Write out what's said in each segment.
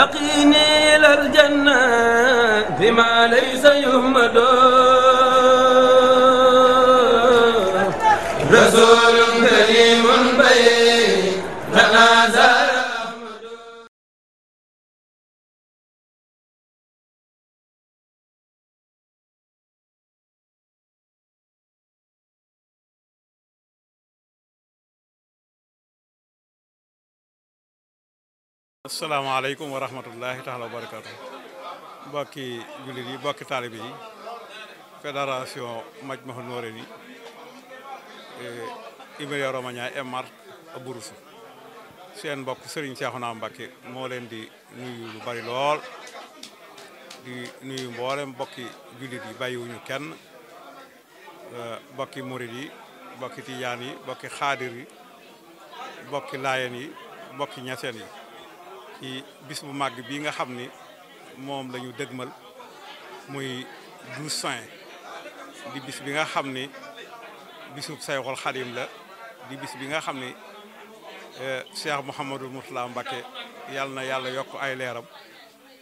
يقيني إلى الجنة بما ليس يهمد رسول كريم بين تنازل asalaamaaleykum wa rahmatullahi taala wa barakaatu mbokki jullit yi mbokki taalibe yi fédération Majmahun Nurayni Emilia Romagna et Marche Abruzzo seen mbokk Serigne Cheikhouna Mbacké moo leen di nuyu lu bari lool di nuyu mboolem mbokki jullit yi bàyyiwuñu kenn mbokki murid yi mbokki tijaan yi mbokki xaadir yi mbokki laayeen yi mbokki ñaseen yi ci bis bu màgg bii nga xam ni moom la ñu dëgmal muy 12 juin di bis bi nga xam ni bisub Sayxul Xadim la di bis bi nga xam ni Cheikh Mouhamadou Mourtala Mbacké yàlla na yàlla yokk ay leeram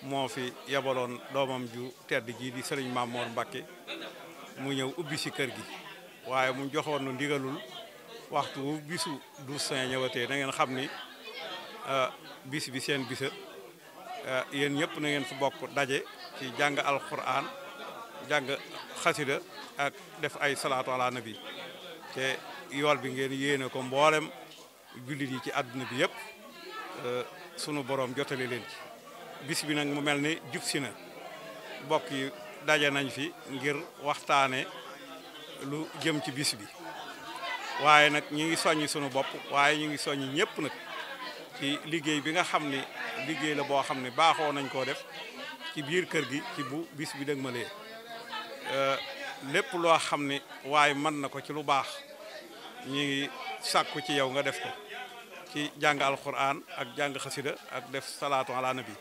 moo fi yebaloon doomam ju tedd ji di Serigne Mamour Mbacké mu ñëw ubbi si kër gi waaye mu joxoon nu ndigalul waxtu wu bisu 12 juin ñëwatee na ngeen xam ni bis bi seen bisa yéen ñëpp na ngeen fi bokk daje ci jàng alquran jàng xasida ak def ay salaatu ala nabi te yool bi ngeen yéene ko mboolem jullit yi ci àdduna bi yëpp sunu borom jotale leen ci bis bi nag mu mel ni jub si na bokk yi daje nañ fi ngir waxtaane lu jëm ci bis bi waaye nag ñi ngi soññi sunu bopp waaye ñu ngi soññi ñëpp nag ci liggéey bi nga xam ni liggéey la boo xam ne baaxoo nañ koo def ci biir kër gi ci bu bis bi dëgmalee lépp loo xam ni waaye mën na ko ci lu baax ñi ngi sàkku ci yow nga def ko ci jàng alquran ak jàng xasida ak def salaatu ala nabi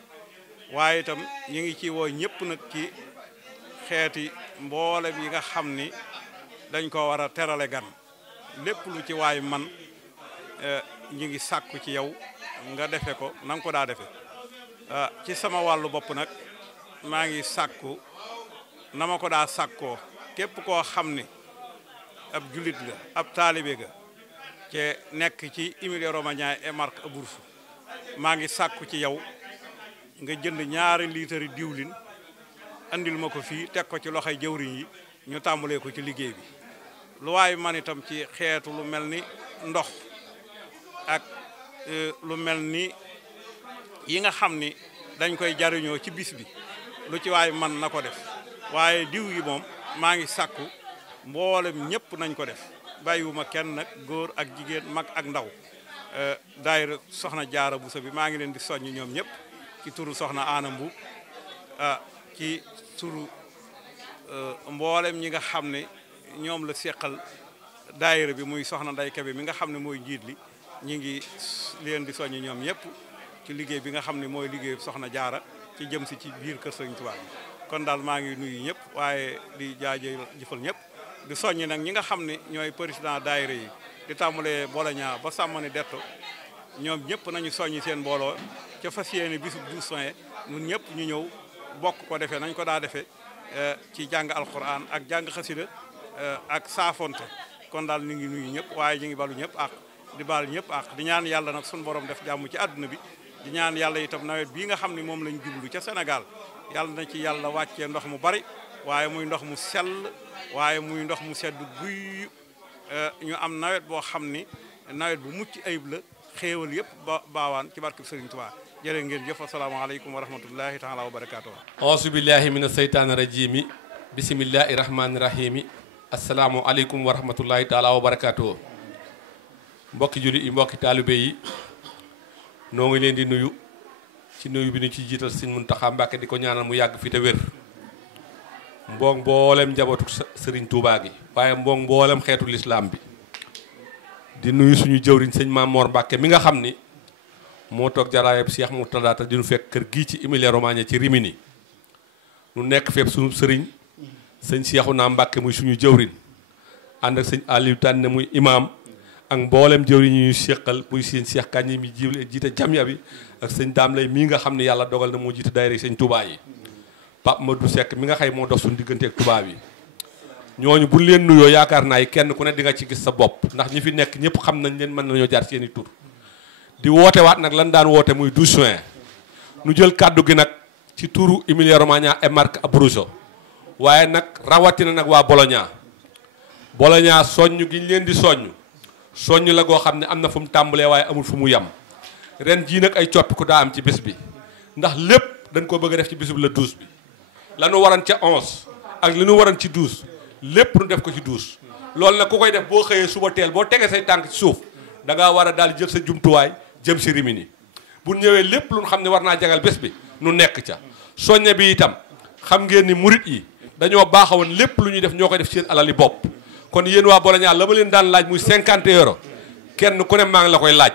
waaye itam ñi ngi ci woo ñëpp nag ci xeeti mboolem yi nga xam ni dañ ko war a terale gan lépp lu ci waay man ñi ngi sàkku ci yow nga defe ko na nga ko daa defe ci sama wàllu bopp nag maa ngi sàkku na ma ko daa sàkkoo képp koo xam ni ab jullit nga ab taalibe ga te nekk ci Emilia Romagna et Marche Abruzzo maa ngi sàkku ci yow nga jënd 2 litre diwlin andil ma ko fii teg ko ci loxoy jëwriñ yi ñu tàmbalee ko ci liggéey bi lu waay man itam ci xeetu lu mel ni ndox ak lu mel ni yi nga xam ni dañ koy jariñoo ci bis bi lu ci waay man na ko def waaye diw yi moom maa ngi sàkku mboolem ñëpp nañ ko def bàyyiwuma kenn nag góor ak jigéen mag ak ndaw daayira soxna Jaara Buso bi maa ngi leen di soññ ñoom ñëpp ci turu soxna Aana Mbuub ci turu mboolem ñi nga xam ne ñoom la seqal daayira bi muy soxna Nday Kebe mi nga xam ne mooy njiit li ñi ngi leen di soññ ñoom ñëpp ci liggéey bi nga xam ne mooy liggéey soxna Jaara ci jëm si ci biir kër Sëriñ Tuubaa bi kon daal maa ngi nuyu ñëpp waaye di jaajëfal ñëpp di soññ nag ñi nga xam ne ñooy président daayira yi di tàmbalee Bologna ba Sàmmani Detto ñoom ñëpp nañu soññ seen mbooloo ca fas yéene bisub 12 juin ñun ñëpp ñu ñëw bokk ko defee nañ ko daa defee ci jàng alquran ak jàng xasida ak saafonte kon daal ñu ngi nuyu ñëpp waaye ñu ngi balu ñëpp ak di baal ñëpp ak di ñaan yàlla nag suñu borom def jàmm ci àdduna bi di ñaan yàlla itam nawet bii nga xam ne moom lañ jublu ca Sénégal yàlla na ci yàlla wàccee ndox mu bari waaye muy ndox mu sell waaye muy ndox mu sedd guy ñu am nawet boo xam ni nawet bu mucc ayib la xéewal yëpp baawaan ci barke Sëriñ Tuubaa jërë ngeen jëf asalaamaaleykum wa rahmatullahi taala wa barakaatu. auzu billahi mina seytaani rajimi bisimillahi rahmaani rahimi asalaamualeykum wa rahmatullahi taala wa barakaatu. mbokki jullit yi mbokki taalibe yi noo ngi leen di nuyu ci nuyu bi ñu ci jiital Sëñ Muntaxa Mbàkke di ko ñaanal mu yàgg fi te wér mboolem njabootu Sëriñ Tuubaa gi waaye mboolem xeetu lislaam bi di nuyu suñu jëwriñ sëñ Mamour Mbàkke mi nga xam ni moo toog jaraayab Cheikh Mourtada te di nu fekk kër gii ci Emilia Romagna ci Rimini nu nekk fépp suñu sëriñ sëñ Cheikhouna Mbàkke muy suñu jëwriñ ànd ak sëñ Aliou Tànne muy imaam ak mboolem jëwriñ ñu séqal muy seen Cheikh Kañ mi jiite jamia bi ak sëñ Daam Lay mii nga xam ne yàlla dogal na moo jiite daayira sëñ Touba yi Pape Madou Seck mi nga xay moo dox suñu diggante ak tubaab yi ñooñu buñ leen nuyoo yaakaar naa yi kenn ku ne di nga ci gis sa bopp ndax ñi fi nekk ñëpp xam nañ leen mën nañoo jaar seeni tur di woote waat nag lan daan woote muy 12 juin nu jël kàddu gi nag ci turu Emilia Romagna et Marche Abruzzo waaye nag rawatina nag waa Bologna soññ gi ñu leen di soññ la goo xam ne am na fu mu tàmbalee waaye amul fu mu yem ren jii nag ay coppiku daa am ci bés bi ndax lépp dañ ko bëgg a def ci bés bi la 12 bi la nu waran ca 11 ak li nu waran ci 12 lépp nu def ko ci 12 loolu nag ku koy def boo xëyee suba teel boo tegee say tànk ci suuf da ngaa war a daal di jël sa jumtuwaay jëm si Rimini bu ñëwee lépp lu xam ne war naa jagal bés bi nu nekk ca soññe bi itam xam ngeen ni murit yi dañoo baaxawoon lépp lu ñuy def ñoo koy def seen alali bopp kon yéen waa Bologna la ma leen daan laaj muy 50 € kenn ku ne maa ngi la koy laaj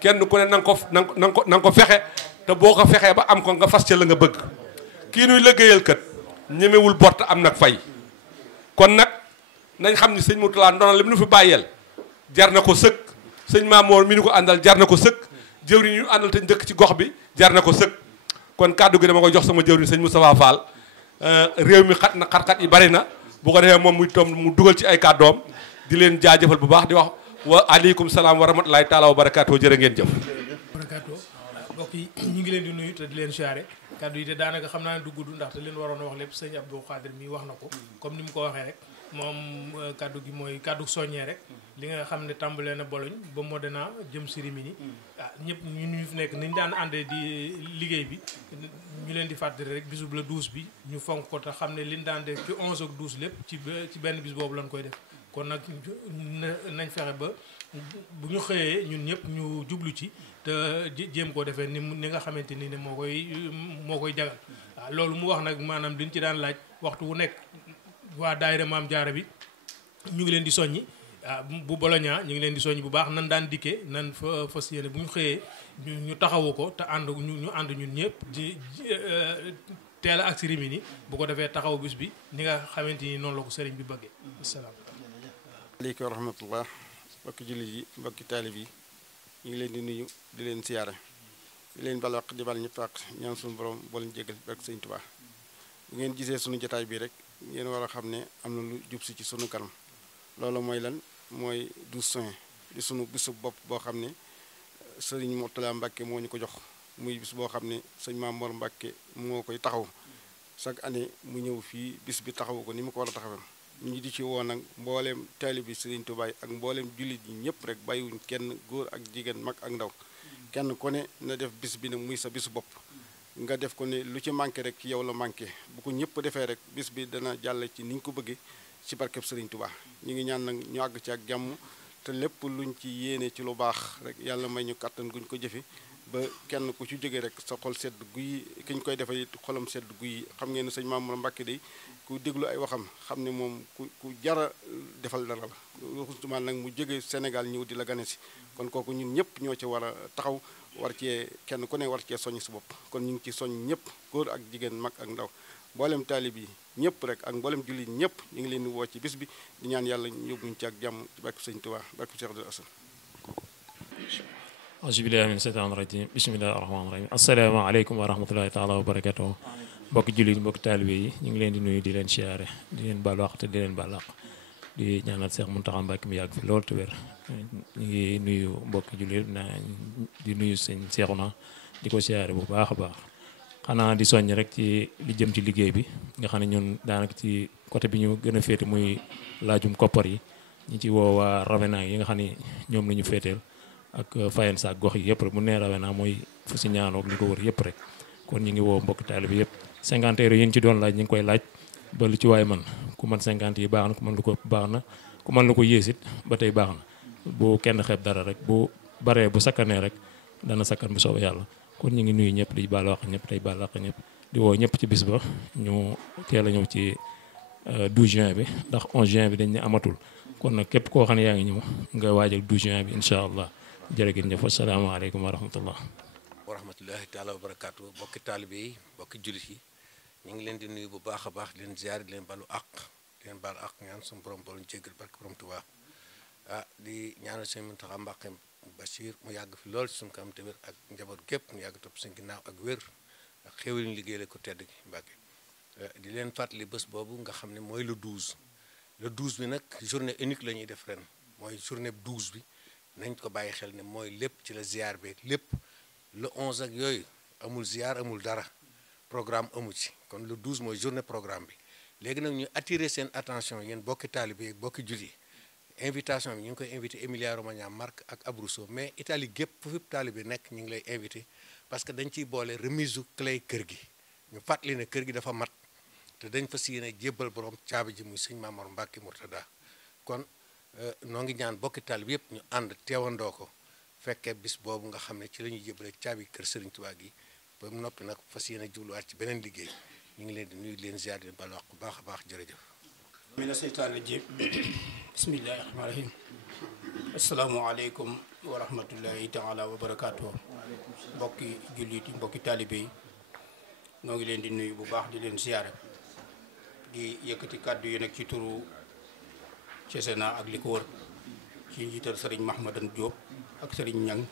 kenn ku ne na nga ko fexe te boo ko fexee ba am ko nga fas ca la nga bëgg kii nuy liggéeyal kat ñemewul bort am nag fay kon nag nañ xam ni sëñ Mourtala ndono li mu nu fi bàyyeel jar na ko sëkk sëñ Maamoor mi ni ko àndal jar na ko sëkk jëwriñ ñu àndal te dëkk ci gox bi jar na ko sëkk kon kàddu gi dama koy jox sama jëwriñ sëñ Moustapha Fall réew mi xat na xat-xat yi bari na bu ko defee moom muy tom mu dugal ci ay kàddoom di leen jaajëfal bu baax di wax wa aleykum salaam wa rahmatulahi taala wa barakaatu jërë ngeen jëf barakaatu mbokk yi ñu ngi leen di nuyu te di leen siyaare kàddu yi te daanaka xam naa ne du gudd ndax te leen waroon a wax lépp sëñ Abdou Khadir mi wax na ko comme ni mu ko waxee rek moom kàddu gi mooy kàddu soññee rek li nga xam ne tàmbalee na Bologne ba Modena jëm si Rimini ñëpp ñu fi nekk niñ daan àndee di liggéey bi ñu leen di fàttali rek bisub la 12 bi ñu fonk ko te xam ne liñ daan def ci 11 ak 12 lépp ci benn bis boobu lañ koy def kon nag nañ fexe ba bu ñu xëyee ñun ñëpp ñu jublu ci te jéem koo defee ni nga xamante ni ne moo koy jagal waaw loolu mu wax nag maanaam liñ ci daan laaj waxtu wu nekk waa daayira Maam Jaara bi ñu ngi leen di soññi bu Bologna ñu ngi leen di soññi bu baax nan daan dikkee nan fa fas yéene bu ñu xëyee ñu taxawu ko te ànd ñu ànd ñun ñëpp di teel ak si Rimini bu ko defee taxaw bis bi ni nga xamante ni noonu la ko sëriñ bi bëggee asalaam aleykum wa rahmatullah mbokki jullit yi mbokki taalib yi ñu ngi leen di nuyu di leen siyaare di leen bal waq di bal ñëpp ak ñaan suñu borom boo leen jégal ak sëñ Tuubaa bu ngeen gisee suñu jotaay bi rek ngeen war a xam ne am na lu jub si ci sunu kanam loolu mooy lan mooy 12 juin di sunu bisu bopp boo xam ne sëriñ Mourtala Mbàkke moo ñu ko jox muy bis boo xam ne sëñ Mamoor Mbàkke moo koy taxaw chaque année mu ñëw fii bis bi taxawu ko ni mu ko war a taxawee ñu di ci woon nag mbooleem taalib bi sëriñ Tuubaa ak mbooleem jullit yi ñëpp rek bàyyiwuñ kenn góor ak jigéen mag ak ndaw kenn ku ne na def bis bi nag muy sa bisu bopp nga def ko ne lu ci manqué rek yow la manqué bu ko ñëpp defee rek bis bi dana jàll ci ni ñu ko bëggee ci barkeb sëriñ Tuubaa ñu ngi ñaan nag ñu àgg ci ak jàmm te lépp luñ ci yéene ci lu baax rek yàlla may ñu kàttan guñ ko jëfe ba kenn ku ci jógee rek sa xol sedd guy ki ñu koy defee xolam sedd guy xam ngeen ne sëñ Mamour Mbacke day ku déglu ay waxam xam ne moom ku jara defal dara la waxumaan nag mu jóge Sénégal ñëw di la gane si kon kooku ñun ñëpp ñoo ci war a taxaw war cee kenn ku ne war cee soññ si bopp kon ñu ngi ci soññ ñëpp góor ak jigéen mag ak ndaw mboolem taalib yi ñëpp rek ak mboolem jullit ñëpp ñu ngi leen di woo ci bis bi di ñaan yàlla yóbbuñ ci ak jàmm ci barke sëñ Tuubaa barke Cheikh Abdou Assane auzubillahi min seytaan rajim bismillahi rahmaani rahim asalaamaaleykum wa rahmatullahi taala wa barakatuh mbokki jullit mbokki taalibe yi ñu ngi leen di nuyu di leen siyaare di leen baal wax te di leen baal di ñaanal Seex Muntaxa Mbàkke mi yàgg fi loolu te wér ñu ngi nuyu mbokki jullit di nuyu sëñ Seexuna di ko siyaare bu baax a baax xanaa di soññ rek ci li jëm ci liggéey bi nga xam ne ñun daanaka ci côté bi ñu gën a féete muy laajum koppar yi ñi ci woo waa Ravena yi nga xam ne ñoom la ñu féeteel ak fayen saak gox yi yëpp rek mu nee Ravena mooy fu si ñaanoog li ko wër yëpp rek kon ñu ngi woo mbokki taalibe bi yëpp 50 € yi ñu ci doon laaj ñu ngi koy laaj ba lu ci waay man ku man 50 yi baax na ku man lu ko baax na ku man lu ko yéesit ba tey baax na bu kenn xeeb dara rek bu baree bu sakkanee rek dana sakkan bu soobee yàlla kon ñu ngi nuyu ñëpp di baal wax ñëpp tey baal wax ñëpp di woo ñëpp ci bis ba ñu teel a ñëw ci 12 juin bi ndax 11 juin bi dañ ne amatul kon nag képp koo xam ne yaa ngi ñëw nga waajal 12 juin bi incha allah jërë ngeen jëf asalaamaaleykum wa rahmatullah wa rahmatullahi taala wa barakaatu bokki taalibe yi bokki jullit yi ñu ngi leen di nuyu bu baax a baax di leen ziar di leen balu àq di leen baal àq ñaan suñu borom boolu jéggal barke borom Tuubaa di ñaanal sëñ Muntaxa Bachir mu yàgg fi lool ci suñu kanam te wér ak njaboot gépp mu yàgg topp suñu ginnaaw ak wér ak xéwal ñu liggéeyale ko tedd gi Mbàkke di leen fàttali bés boobu nga xam ne mooy le 12 bi nag journée unique la ñuy def ren mooy journée 12 bi nañ ko bàyyi xel ne mooy lépp ci la ziar beeg lépp le 11 ak yooyu amul ziar amul dara programme amu ci kon le 12 mooy journée programme bi léegi nag ñu attirer seen attention yéen bokki taalibe yi bokki julli invitation bi ñu ngi koy invité Emilia Romagna Marche ak Abruzzo mais Italie gépp fu fépp taalibe nekk ñu ngi lay invité parce que dañ ciy boole remise u clé kër gi ñu fàttali ne kër gi dafa mat te dañ fas yéene jébbal borom caabi ji muy sëñ Mamor Mbacke Mourtada kon noo ngi ñaan bokki taalibe yëpp ñu ànd teewandoo ko fekkee bis boobu nga xam ne ci la ñuy jébbale caabi kër Serigne Touba gi ba mu noppi nag fas yéene jubluwaat ci beneen liggéey ñu ngi leen di nuyu leen ziar di baal wax bu baax a baax jërëjëf. mina seytaan rajim bismillahi rahmaani rahim asalaamaaleykum wa rahmatullahi taala wa barakaatu mbokki jullit yi mbokki taalibe yi noo ngi leen di nuyu bu baax di leen ziyaare di yëkkati kàddu yi nag ci turu Cesena ak li ko wër ci njiital sëriñ Mahmadan Diop ak sëriñ Ñang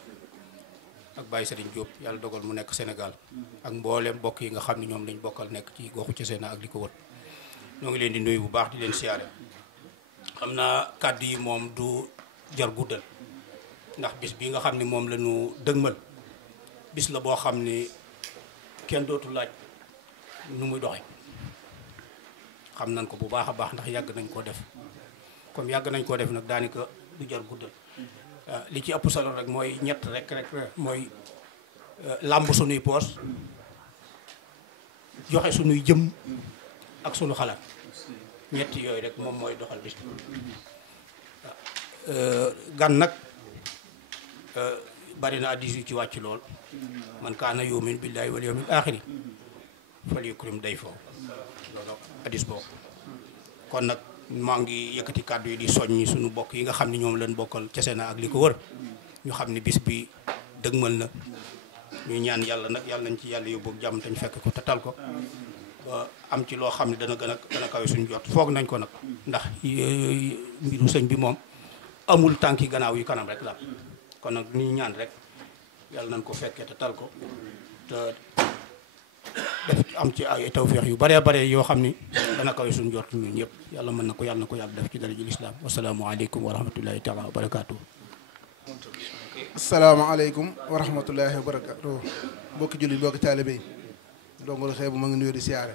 ak Baye sëriñ Diop yàlla dogal mu nekk Sénégal ak mboolem mbokk yi nga xam ne ñoom lañ bokkal nekk ci goxu Cesena ak li ko wër ñoo ngi leen di nuyu bu baax di leen siyaare xam naa kàddu yi moom du jar guddal ndax bis bi nga xam ne moom la ñu dëgmal bis la boo xam ni kenn dootu laaj nu muy doxe xam nañ ko bu baax a baax ndax yàgg nañ koo def comme yàgg nañ koo def nag daanaka du jar guddal li ci ëpp solo rek mooy ñett rek mooy làmb sunuy poos joxe sunuy jëm ak sunu xalaat ñetti yooyu rek moom mooy doxal bis gan nag bari na addis yu ci wàcc lool man kaana yu'minu billahi wal yawmil aaxiri falyukrim dayfahu loolu addis boobu kon nag maa ngi yëkkati kàddu yi di soññi suñu bokk yi nga xam ne ñoom lañ bokkal Cesena ak li ko wër ñu xam ne bis bi dëgmal na ñu ñaan yàlla nag yàlla nañ ci yàlla yóbbu ak jàmm te ñu fekk ko te tal ko am ci loo xam ne dana gën a kawe suñu jot foog nañ ko nag ndax mbiru sëñ bi moom amul tànki gannaaw yu kanam rek la kon nag ñu ñaan rek yàlla nañ ko fekkee te tal ko te def am ci ay tawféex yu bare bare yoo xam ni dana kawe suñu jot ñun ñëpp yàlla mën na ko yàlla def ci daraja lislaam wasalaamualeykum wa rahmatullahi taala wa barakaatu. asalaamaaleykum wa rahmatullahi wa barakaatu mbokki julli mbokki taalibe yi dongol xeebu ma ngi nuyoo di siyaare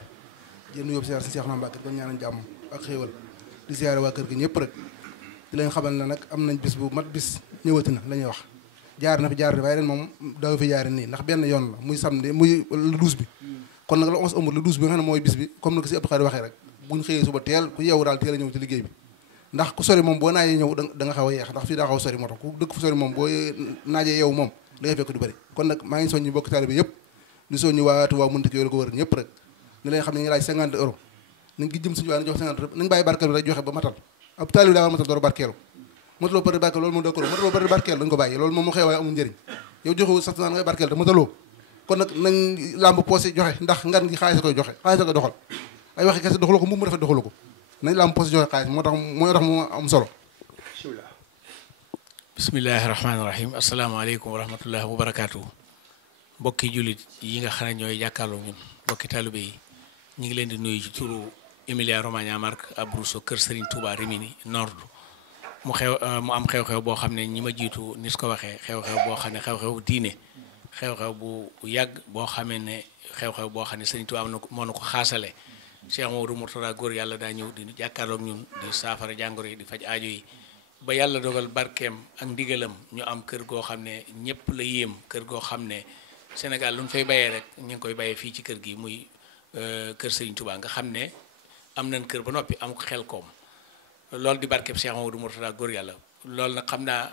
jën nuyoo siyaare si Seexuna Mbàkke kon ñaanal jàmm ak xéewal di siyaare waa kër gi ñëpp rek di leen xamal ne nag am nañ bis bu mat bis ñëwati na la ñuy wax jaar na fi jaar waaye ren moom daaw fi jaare nii ndax benn yoon la muy samedi muy le 12 bi kon nag le 11 amul le 12 bi nga xam ne mooy bis bi comme na ko si Abdou Khadre waxee rek buñ xëyee suba teel ku yeewu daal teel a ñëw ci liggéey bi ndax ku sori moom boo naajee ñëw da nga xaw a yeex ndax fii daa xaw a sori moo tax ku dëkk fu sori moom boo naajee yeewu moom da ngay fekk du bëri kon nag maa ngi soññi bokk taalibe bi yëpp di soññi waa Tuubaa Muntaxa yooyu ko wër ñëpp rek ni lay xam ne ñu laaj 50 euros nañ gi jëm suñu waa na jox 50 euros nañ bàyyi barkeelu rek joxe ba matal ab taalibe daa war matal door barkeelu mataloo bëri barkeelu loolu moom d'accord mataloo bëri barkeelu dañ ko bàyyi loolu moom mu xew waaye amul njëriñ yow joxewu sax naan ngay barkeelu te mataloo kon nag nañ làmb poosé joxe ndax ngan gi xaalis koy joxe xaalis koy doxal ay waxi kese doxalu ko mbubb mu rafet doxalu ko nañ làmb poosé joxe xaalis moo tax mu am solo bismillahi rahmaani rahim asalaamaaleykum wa rahmatullahi wa barakaatu mbokki jullit yi nga xam ne ñooy jàkkaarloo ñun mbokki taalibe yi ñu ngi leen di nuyu ci turu Emilia Romagna Marche Abruzzo kër Serigne Touba Rimini Nord mu am xew-xew boo xam ne ñi ma jiitu ni su ko waxee xew-xew boo xam ne xew-xew diine xew-xew bu yàgg boo xamee ne xew-xew boo xam ne Serigne Touba moo na ko xaasale Cheikh Mamadou Mourtada góor yàlla daa ñëw di jàkkaarloog ñun di saafara jàngoro yi di faj aajo yi ba yàlla dogal barkeem ak ndigalam ñu am kër goo xam ne ñëpp la yéem kër goo xam ne Sénégal lu ñu fay bayee rek ñu ngi koy bayee fii ci kër gi muy kër Serigne Touba nga xam ne am nañ kër ba noppi am xel koom loolu di barkeem Cheikh Mamadou Mourtada góor yàlla loolu nag xam naa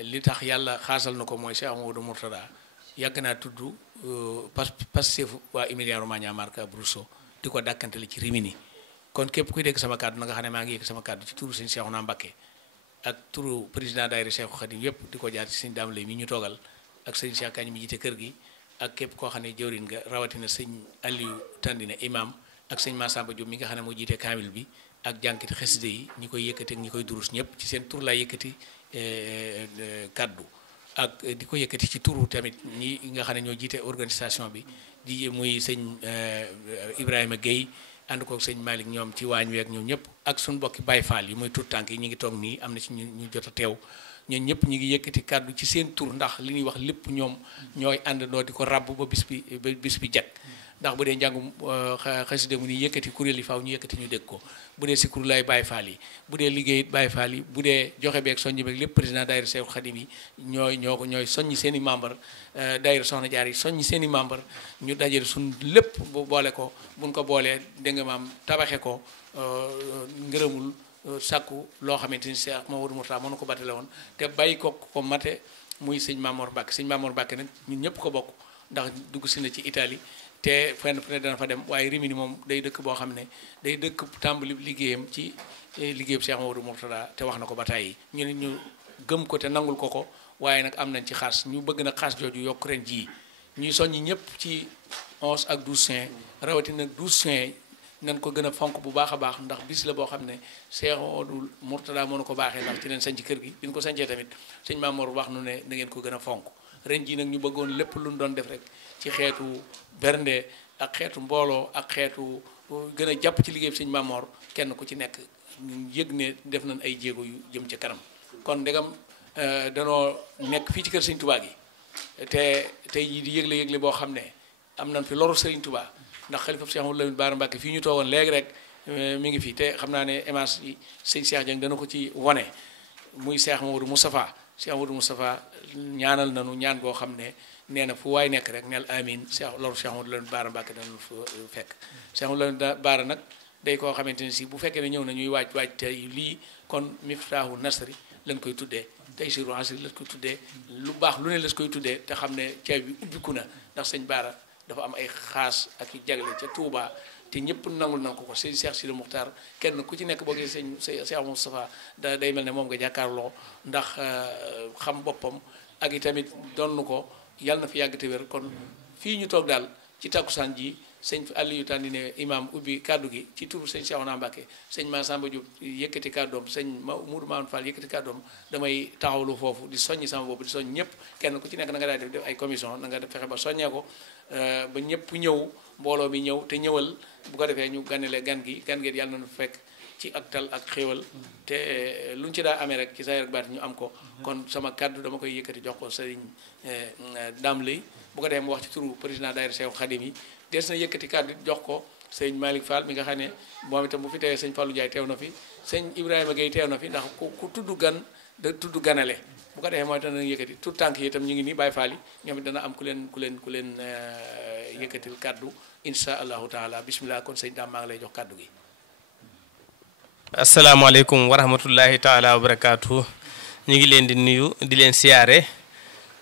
li tax yàlla xaasal na ko mooy Cheikh Mamadou Mourtada yàgg naa tudd Pastef waa Emilia Romagna Marche Abruzzo di ko dàkkantele ci Rimini kon képp kuy dégg sama kàddu na nga xam ne maa ngi yëg sama kàddu ci turu sëñ Cheikhouna Mbacké ak turu président daayira Cheikhoul Khadim yëpp di ko jaar ci sëñ Dame Lay mi ñu toogal ak sëñ Cheikh Kañ mi jiite kër gi ak képp koo xam ne jëwriñ nga rawatina sëñ Aliou Tandine imam ak sëñ Massamba Diop mi nga xam ne moo jiite kaamil bi ak jànkiti xaside yi ñi koy yëkkati ak ñi koy durus ñëpp ci seen tur laay yëkkati kaddu ak di ko yëkkati ci turu tamit ñi nga xam ne ñoo jiite organisation bi di muy sëñ Ibrahima Guèye ànd koog sëñ Malick ñoom ci waañ wi ak ñoom ñëpp ak suñu mbokki Baye Fall yi muy tur tànk yi ñu ngi toog nii am na ci ñu jot a teew ñun ñëpp ñu ngi yëkkati kàddu ci seen tur ndax li ñuy wax lépp ñoom ñooy àndandoo di ko ràbb ba bis bi jag ndax bu dee njàngum xasida mu ni yëkkati kuréel yi faaw ñu yëkkati ñu dégg ko bu dee sikkur lay Baye Fall yi bu dee liggéey Baye Fall yi bu dee joxe beeg soññi beeg lépp président daayira Seexul Xadim yi ñooy soññi seen i membre daayira Soxna Jaar yi soññi seen i membre ñu dajale suñ lépp bu boole ko buñ ko boolee dégg nga maam tabaxe ko ngërëmul sàkku loo xamante ni Cheikh Mamadou Mourtada mënu ko battale woon te bàyyi ko mate muy sëñ Mamor Mbacke sëñ Mamor Mbacke nag ñun ñëpp ko bokk ndax dugg si na ci Italie te fenn fu ne dana fa dem waaye Rimini moom day dëkk boo xam ne day dëkk tàmbali liggéeyam ci liggéeyam Cheikh Mamadou Mourtada te wax na ko ba tàyyi ñu ne ñu gëm ko te nangul ko waaye nag am nañ ci xaas ñu bëgg na xaas jooju yokk ren jii ñuy soññi ñëpp ci 11 ak 12 juin rawatina 12 juin nan ko gën a fonk bu baax a baax ndax bis la boo xam ne Cheikh Mamadou Mourtada moo ko baaxee ndax ci leen sañ ci kër gi bi ñu ko sañcee tamit sëñ Mamour wax nu ne da ngeen ko gën a fonk ren jii nag ñu bëggoon lépp lu ñu doon def rek ci xeetu bernde ak xeetu mbooloo ak xeetu gën a jàpp ci liggéey bi sëñ Mamour kenn ku ci nekk yëg ne def nañ ay jéego yu jëm ci kanam kon ndegam danoo nekk fii ci kër sëñ Touba gi te tey jii di yëgle boo xam ne am nañ fi loru sëriñ Touba ndax xalifa Cheikh Amadou Lamine Bara Mbacké fii ñu toogoon léegi rek mi ngi fi te xam naa ne image yi sëñ Cheikh Dieng dana ko ci wane muy Cheikh Mamadou Moustapha Cheikh Mamadou Moustapha ñaanal nañu ñaan goo xam ne nee na fu waay nekk rek neel amin loru Cheikh Amadou Lamine Bara Mbacké dana fa fekk Cheikh Amadou Lamine Bara nag day koo xamante ne si bu fekkee ne ñëw na ñuy waaj tey lii kon Miftaahu Nasri lañ koy tuddee tey siru asri lañ koy tuddee lu baax lu ne las koy tuddee te xam ne ceeb bi ubbiku na ndax sëñ Bara dafa am ay xaas ak i jagle ca Touba te ñëpp nangul na ko sëñ Cheikh Sidi Moukhtar kenn ku ci nekk boo gisee sëñ Cheikh Moustapha day mel ne moom nga jàkkaarloo ndax xam boppam ak i tamit donn ko yàlla na fi yàgg te wér kon fii ñu toog daal ci takkusaan ji sëñ Aliou Tandi ne imam ubbi kaddu gi ci turu sëñ Cheikhouna Mbacké sëñ Massamba Diop yëkkati kàddoom sëñ Moudou Mamoun Fall yëkkati kàddoom damay taxawlu foofu di soññi sama bopp di soññ ñëpp kenn ku ci nekk na nga daal def ay commission na nga fexe ba soññee ko ba ñëpp ñëw mbooloo mi ñëw te ñëwal bu ko defee ñu ganale gan gi yàlla nañu fekk ci ak tal ak xéewal te luñ ci daa amee rek ci saa rek baat ñu am ko kon sama kaddu dama koy yëkkati jox ko sëriñ Dame Lay bu ko defee mu wax ci turu président daayira Cheikh Khadim yi des na yëkkati kaddu jox ko sëñ Malick Fall mi nga xam ne moom itam bu fi teewee sëñ Fallou Ndiaye teew na fi sëñ Ibrahima Gueye teew na fi ndax ku tudd gan da tudd ganale bu ko defee mooy itam dana yëkkati tout tànk yi itam ñu ngi nii Baye Fall yi ñoom it dana am ku leen yëkkatil kaddu insha allahu taala bismillah kon sëñ Dame maa ngi lay jox kaddu gi. asalaamaaleykum wa rahmatullahi taala wa barakaatu ñu ngi leen di nuyu di leen siyaare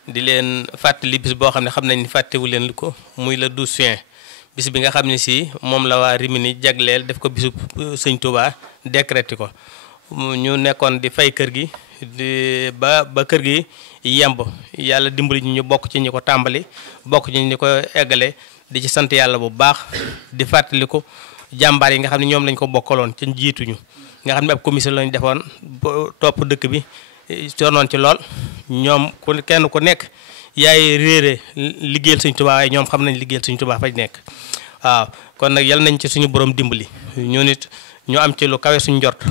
di leen fàttali bis boo xam ne xam nañ ni fàttewu leen ko muy le 12 juin bis bi nga xam ne si moom la waa Rimini jagleel def ko bisu sëñ Touba décrété ko ñu nekkoon di fay kër gi ba kër gi yemb yàlla dimbali ñu bokk ci ñi ko tàmbali bokk ci ñi ko eggale di ci sant yàlla bu baax di fàttali ko jàmbaar yi nga xam ne ñoom lañ ko bokkaloon ca jiituñu nga xam ne ab commission lañ defoon topp dëkk bi soonoon ci lool ñoom kenn ku nekk yaay réere liggéeyal Sëñ Tuubaa waaye ñoom xam nañ liggéeyal Sëñ Tuubaa faj nekk waaw kon nag yal nañ ci suñu borom dimbali ñu nit ñu am ci lu kawe suñu njort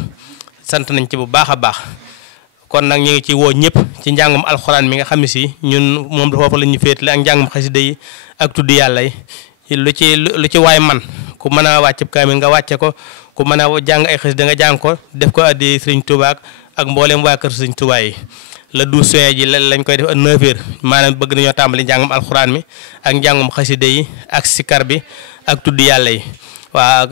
sant nañ ci bu baax a baax kon nag ñu ngi ci woo ñëpp ci njàngum alxuraan mi nga xam ne si ñun moom foofu la ñu féetale ak njàngum xasida yi ak tudd yàlla yi lu ci waay man ku mën a wàcc kaamil nga wàcce ko ku mën a jàng ay xasida nga jàng ko def ko addi Sëriñ Tuubaa ak mboolem waa kër Sëriñ Tuubaa yi le 12 juin ji lañ koy def à 9h maanaam bëgg nañoo tàmbali njàngum alxuraan mi ak njàngum xasida yi ak sikar bi ak tudd yàlla yi waaw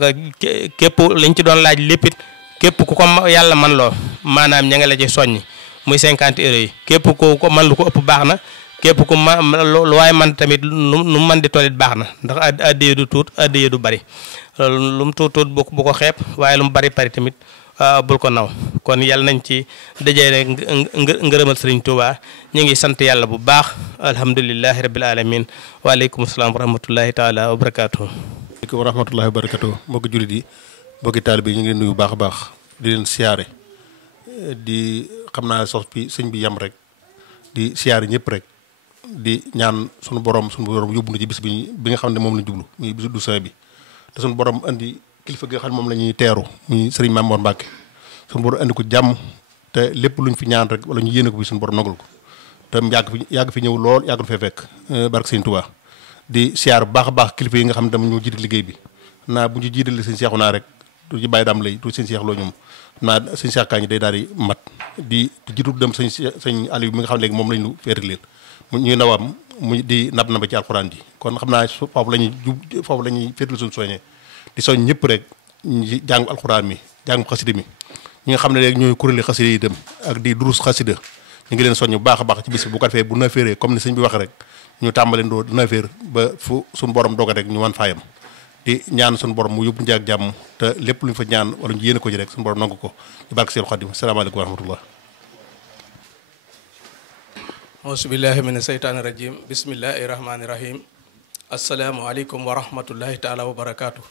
képp lañ ci doon laaj lépp it képp ku ko yàlla man loo maanaam ña nga la ci soññ muy 50 euros yi képp ku ko man lu ko ëpp baax na képp ku lu waaye man tamit lu man di tollit baax na ndax addiye du tuut addiye du bari lu mu tuut bu ko xeeb waaye lu mu bari tamit bul ko naw kon yàlla nañ ci dajee ngërëmal Sëriñ Tuubaa ñu ngi sant yàlla bu baax alhamdulilahi rabbil alamin waaleykum salaam wa rahmatullahi taala wa barakatuh aleykum wa rahmatullahi wa barakatuh mbokki jullit yi mbokki taalibe yi ñu ngi leen nuyu baax a baax di leen siyaare di xam naa sos bi sëñ bi yam rek di siyaare ñëpp rek di ñaan sunu borom yóbbu na ci bis bi nga xam ne moom lañ jublu muy bisu Douzième bi te sunu borom andi kilifa gi nga xam ne moom la ñuy teeru muy Serigne Mamour Mbacke sunu borom andi ko jàmm te lépp luñ fi ñaan rek wala ñu yéene ko bi sunu borom nagul ko te yàgg fi ñëw lool yàggul fee fekk barke Serigne Touba di siyaar bu baax a baax kilifa yi nga xam ne dama ñoo jiite liggéey bi naa bu ñu jiitale sëñ Seexu naa rek du ci bàyyi daam lay du sëñ Seex loo ñoom naa sëñ Seex Kaañ day daal di mat di jiitu dem sëñ Aliou mi nga xam ne léegi moom lañ lu féetal leen ñuy nawam mu di nab na ba ci alxuraan ji kon xam naa foofu la ñuy féetal suñu soññee di soñ ñëpp rek ñu jàngu alxuraan mi jàngu xasida mi ñi nga xam ne léegi ñooy kuréeli xasida yi itam ak di durus xasida ñu ngi leen soññ bu baax a baax ci bis bi bu ko defee bu na féeree comme ni sëñ bi waxee rek ñu tàmbaleen doo dina féer ba fu suñu borom doga rek ñu man faayam di ñaan suñu borom mu yóbbu njaag jàmm te lépp lu ñu fa ñaan wala ñu yéene ko ji rek suñu borom nangu ko ñu barke Seexul Xaadim asalaamaaleykum wa rahmatullah auzubillahi mina seytaani rajim bismillahi rahmaani rahim asalaamualeykum wa rahmatullahi taala wa barakaatu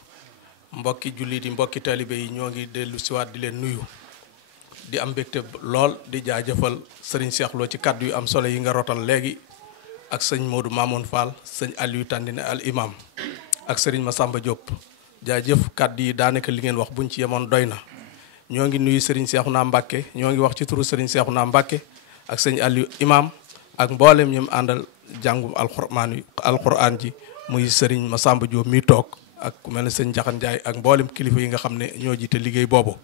mbokki jullit yi mbokki talibe yi ñoo ngi dellu siwaat di leen nuyu di am mbégte lool di jaajëfal sëriñ Seex Lo ci kàddu yu am solo yi nga rotal léegi ak sëñ Modou Mamoun Fall sëñ Aliou Tandine al imam ak sëriñ Massamba Diop jaajëf kàddu yi daanaka li ngeen wax buñ ci yemoon doy na ñoo ngi nuyu sëriñ Seexuna Mbàkke ñoo ngi wax ci turu sëriñ Seexuna Mbàkke ak sëñ Aliou imam ak mboolem ñim àndal jàngum alquran ji muy sëriñ Massamba Diop mi toog ak ku mel ne sëñ Jaxan Njaay ak mboolem kilifa yi nga xam ne ñoo jiite liggéey boobu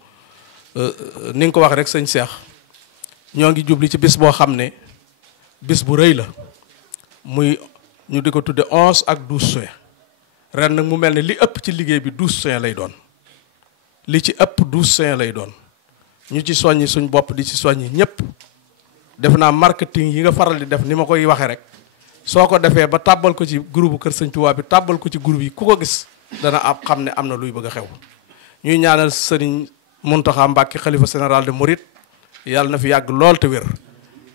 ni nga ko wax rek sëñ Seex ñoo ngi jubli ci bis boo xam ne bis bu rëy la muy ñu di ko tudde 11 ak 12 juin ren nag mu mel ne li ëpp ci liggéey bi 12 juin lay doon li ci ëpp 12 juin lay doon ñu ci soññi suñ bopp di ci soññi ñëpp def naa marketing yi nga faral di def ni ma koy waxee rek soo ko defee ba tàbbal ko ci groupe Kër Sëñ Tuubaa bi tàbbal ko ci groupe yi ku ko gis dana am xam ne am na luy bëgg a xew ñuy ñaanal sëriñ Muntaxa Mbàkke xalifa général de Mouride yàlla na fi yàgg lool te wér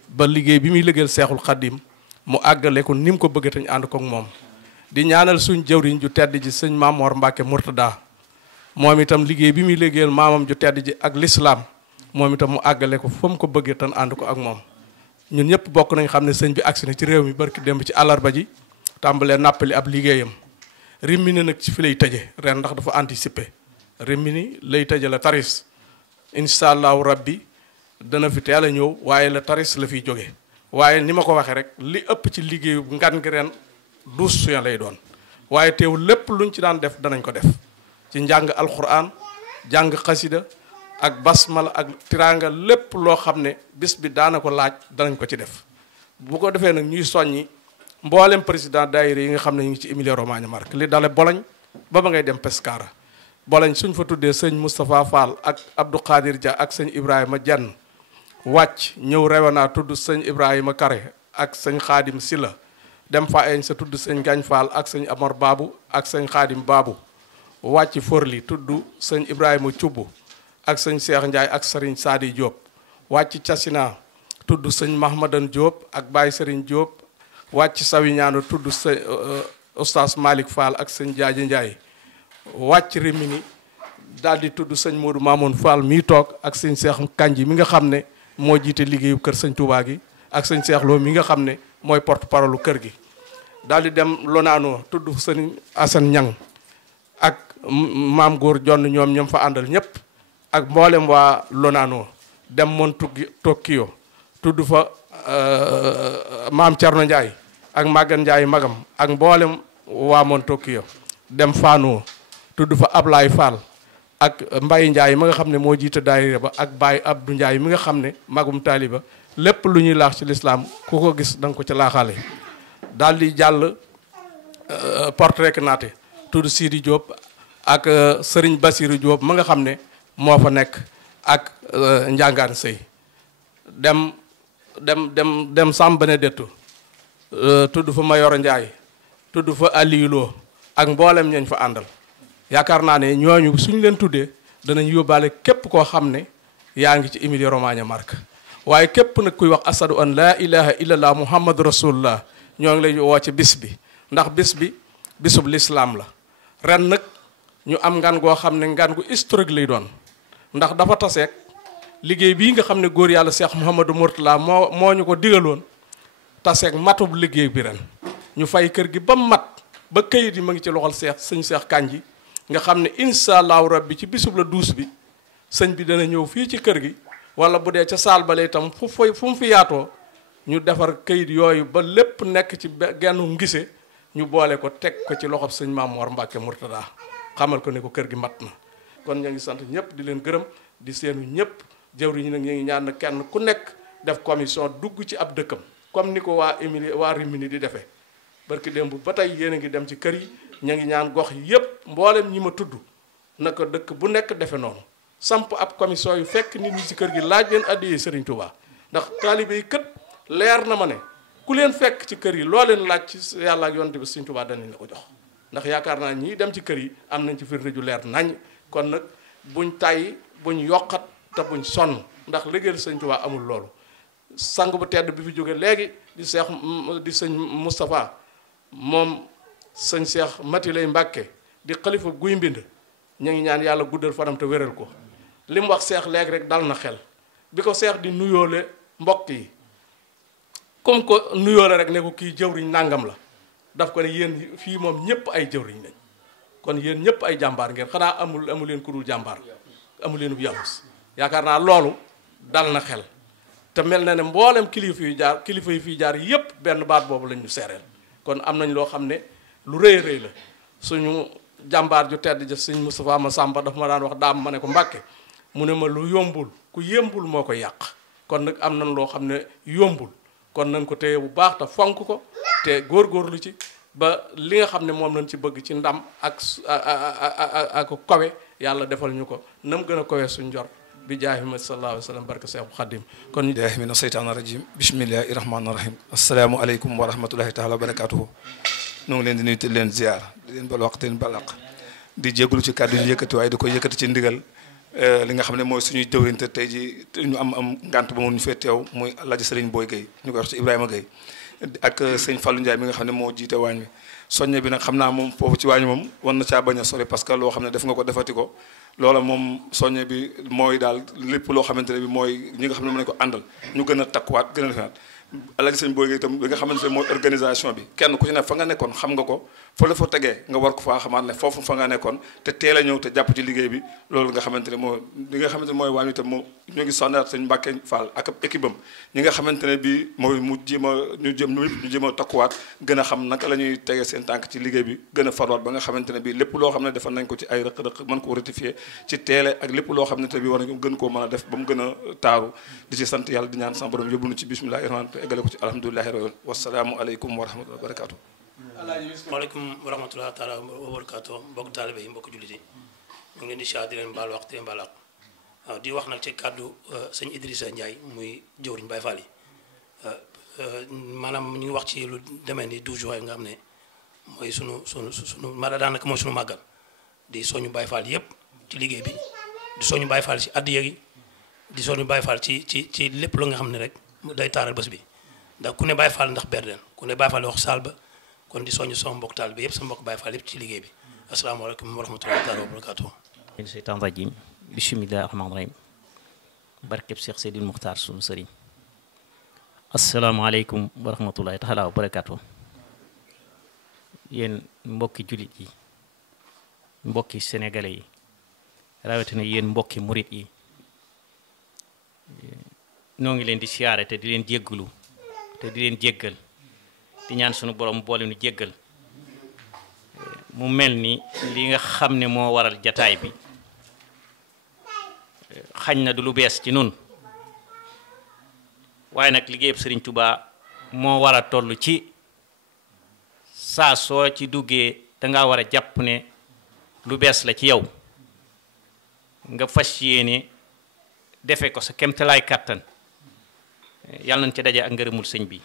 ba liggéey bi muy liggéeyal Seexul Xaddim mu àggale ko ni mu ko bëggee te ñu ànd ko ak moom di ñaanal suñ jëwriñ ju tedd ji sëñ Mamor Mbacke Mourtada moom itam liggéey bi muy liggéeyal maamam ju tedd ji ak lislaam moom itam mu àggale ko fa mu ko bëggee te ñu ànd ko ak moom ñun ñëpp bokk nañ xam ne sëñ bi agsi na ci réew mi barki démb ci àllarba ji tàmbalee nàppali ab liggéeyam Rimini nag ci fi lay tëje ren ndax dafa anticiper Rimini lay tëje la taris incha allahu rabbi dana fi teel a ñëw waaye la taris la fiy jóge waaye ni ma ko waxee rek li ëpp ci liggéeyu ngan gi ren 12 juin lay doon waaye teewul lépp luñ ci daan def danañ ko def ci njàng alquran jàng xasida ak basmala ak tiranga lépp loo xam ne bis bi daana ko laaj danañ ko ci def bu ko defee nag ñuy soññi mboolem président daayira yi nga xam ne ñu ngi ci Emilia Romagna Marche li dale Bologne ba ngay dem Pescara Bologne suñ fa tuddee sëñ Moustapha Fall ak Abdou Khadir Dia ak sëñ Ibrahima Dieng wàcc ñëw Rewana tudd sëñ Ibrahima Kare ak sëñ Xaadim Silla dem fa eñ sa tudd sëñ Gagne Fall ak sëñ Amar Babu ak sëñ Xaadim Babu wàcc Forli tudd sëñ Ibrahima Thioub ak sëñ Cheikh Ndiaye ak Serigne Sadi Diop wàcc Cassina tudd sëñ Mahmadan Diop ak Baye Serigne Diop wàcc Sawiñaano tudd sëñ Oustaz Malick Fall ak sëñ Jaaji Ndiaye wàcc Rimini daal di tudd sëñ Modou Mamoun Fall mii toog ak sëñ Cheikh Kanji mi nga xam ne moo jiite liggéeyu kër sëñ Touba gi ak sëñ Cheikh Lo mi nga xam ne mooy porte parole kër gi daal di dem Lonano tudd sëñ Assane Ñang ak maam góor jonn ñoom fa àndal ñëpp ak mboolem waa Lonano dem Tokyo tudd fa maam Thierno Ndiaye ak Maguette Ndiaye magam ak mboolem waa Tokyo dem Fano tudd fa Ablaye Fall ak Mbaye Ndiaye mi nga xam ne moo jiite daayira ba ak Baye Abdou Ndiaye mi nga xam ne magum taaliba lépp lu ñuy laax ci lislaam ku ko gis da nga ko ci laaxaale daal di jàll portrait naate tudd Sidi Diop ak Serigne Bassirou Diop ma nga xam ne moo fa nekk ak Njàngaan Sëy dem Sam Benedetto tudd fa Mayoro Ndiaye tudd fa Aliou Lo ak mboolem ñañ fa àndal yaakaar naa ne ñooñu suñ leen tuddee danañ yóbbaale képp koo xam ne yaa ngi ci Emilia Romagna Marche waaye képp nag kuy wax asadu an laa ilaha illallah muhammadu rasulullah ñoo ngi lay woo ci bis bi ndax bis bi bisub lislaam la ren nag ñu am ngan goo xam ne ngan gu historique lay doon ndax dafa taseek liggéey bii nga xam ne góor yàlla Cheikh Mouhamadou Mourtala moo ñu ko digaloon taseeg matub liggéey bi ren ñu fay kër gi ba mat ba këyit yi ma ngi ci loxol sëñ Seex Kanji nga xam ne incha allahu rabbi ci bisub la 12 bi sëñ bi dana ñëw fii ci kër gi wala bu dee ca saal bale itam fu mu fi yaatoo ñu defar këyit yooyu ba lépp nekk ci gennu ngise ñu boole ko teg ko ci loxob sëñ Maam Mor Mbàkke Murtada xamal ko ne ko kër gi mat na. kon ñu ngi sant ñëpp di leen gërëm di seenu ñëpp jëwriñ ñi nag ñu ngi ñaan na kenn ku nekk def commission dugg ci ab dëkkam comme ni ko waa Rimini di defee barki démb ba tey yéen a ngi dem ci kër yi ñu ngi ñaan gox yëpp mboolem ñi ma tudd na ko dëkk bu nekk defe noonu samp ab commission yu fekk nit ñi ci kër gi laaj leen addiyee Serigne Touba ndax taalibe yi kët leer na ma ne ku leen fekk ci kër yi loo leen laaj ci yàlla ak yonent bi Serigne Touba danañ la ko jox ndax yaakaar naa ñii dem ci kër yi am nañ ci firnde ju leer nañ kon nag buñ tàyyi buñ yokkat te buñ sonn ndax liggéeyal Serigne Touba amul loolu sang bu tedd bi fi jóge léegi di sëñ Moustapha moom sëñ Cheikh Mati lay Mbàkke di xalifa guy mbind ñu ngi ñaan yàlla guddal fanam te wéral ko li mu wax seex léegi rek dal na xel bi ko seex di nuyoole mbokk yi comme que nuyoole rek ne ko kii jëwriñ nàngam la daf ko ne yéen fii moom ñëpp ay jëwriñ lañ kon yéen ñëpp ay jàmbaar ngeen xanaa amu leen ku dul jàmbaar amu leen bu yàllus yaakaar naa loolu dal na xel te mel na ne mboolem kilifa yi fiy jaar yëpp benn baat boobu lañ ñu seereel kon am nañ loo xam ne lu rëy rëy la suñu jàmbaar ju tedd ja sëñ Moustapha Massamba daf ma daan wax daam ma ne ko Mbàkke mu ne ma lu yombul ku yëmbul moo ko yàq kon nag am nañ loo xam ne yombul kon nañ ko téye bu baax te fonk ko te góorgóorlu ci ba li nga xam ne moom lañ ci bëgg ci ndam ak kawe yàlla defal ñu ko nam gën a kawe suñ jor bi jaahi Muhammad sallallahu alayhi wa sallam barke Seexu Xadim kon billahi mina seytaani rajim bismillahi rahmaani rahim asalaamu aleykum wa rahmatullahi taala wa barakatuhu ñu ngi leen di nuyu te leen ziar di leen bal wax te leen balaq di jégalu ci kàddu yi yëkkati waaye di ko yëkkati ci ndigal li nga xam ne mooy suñuy jëwriñ te tey ji ñu am ngànt ba mu ñu fee teew muy Alaaji Sëriñ Boy Gueye ñu koy wax ci Ibrahima Gueye ak sëñ Fallou Ndiaye mi nga xam ne moo jiite waañ wi soññe bi nag xam naa moom foofu ci waañ moom war na caa bañ a sori parce que loo xam ne def nga ko defati ko loola moom soññe bi mooy daal lépp loo xamante ne bi mooy ñi nga xam ne mën nañu ko àndal ñu gën a takkuwaat gën a defaat Alaaji Sëriñ Boy Gueye itam li nga xamante ne mooy organisation bi kenn ku ci ne fa nga nekkoon xam nga ko fa la fa tegee nga war ko faa xamaat ne foofu fa nga nekkoon te teel a ñëw te jàpp ci liggéey bi loolu nga xamante ne moo li nga xamante ne mooy waañ itam moo ñu ngi sonnaat sëñ Mbàkke Fall ak ab équipe am ñi nga xamante ne bi mooy mu ñu jéem a takkuwaat gën a xam naka la ñuy tegee seen tànk ci liggéey bi gën a farwaat ba nga xamante ne bi lépp loo xam ne defal nañ ko ci ay rëq-rëq mën ko rectifier ci teele ak lépp loo xam ne te bi war nañ gën koo mën a def ba mu gën a taaru di ci sant yàlla di ñaan sama borom yóbbu nu ci bismillahi rahmaan te eggale ko ci alhamdulillahi rabbil wasalaamu aleykum wa rahmatullahi wa barakatuh waaleykum wa rahmatulah taala wa barakaatu mbokk taalibe yi mbokk jullit yi ñu ngi leen di siyaar di leen baal wax te baal waaw di wax nag ci kàddu sëñ Idrissa Ndiaye muy jëwriñ Baye Fall yi maanaam ñu ngi wax ci lu demee ni 12 juin nga xam ne mooy sunu mala daanaka mooy sunu màggal di soñu Baye Fall yëpp ci liggéey bi di soñu Baye Fall ci addiya gi di soñu Baye Fall ci lépp lu nga xam ne rek day taaral bés bi ndax ku ne Baye Fall ndax berden ku ne Baye Fall wax saal ba kon di soñu sama mbokk taal bi yëpp sama mbokk Baye Fall yëpp ci liggéey bi asalaamaaleykum wa rahmatullahi taala wa barakatuh seytaan rajim bismillahi rahmaani rahim barkeb Cheikh Seydil Muxtaar sunu sëriñ asalaamaaleykum wa rahmatullahi taala wa barakatuh yéen mbokki jullit yi mbokki sénégalais yi rawatina yéen mbokki murit yi noo ngi leen di siyaare te di leen jéggalu te di leen jéggal di ñaan sunu borom boole nu jéggal mu mel ni li nga xam ne moo waral jataay bi xañ na du lu bees ci nun waaye nag liggéeyub Sëriñ Tuubaa moo war a toll ci saa soo ci duggee danga war a jàpp ne lu bees la ci yow nga fas yéene defe ko sa kemtalaay kàttan yàlla nañ ci daje ak ngërëmul sëñ bi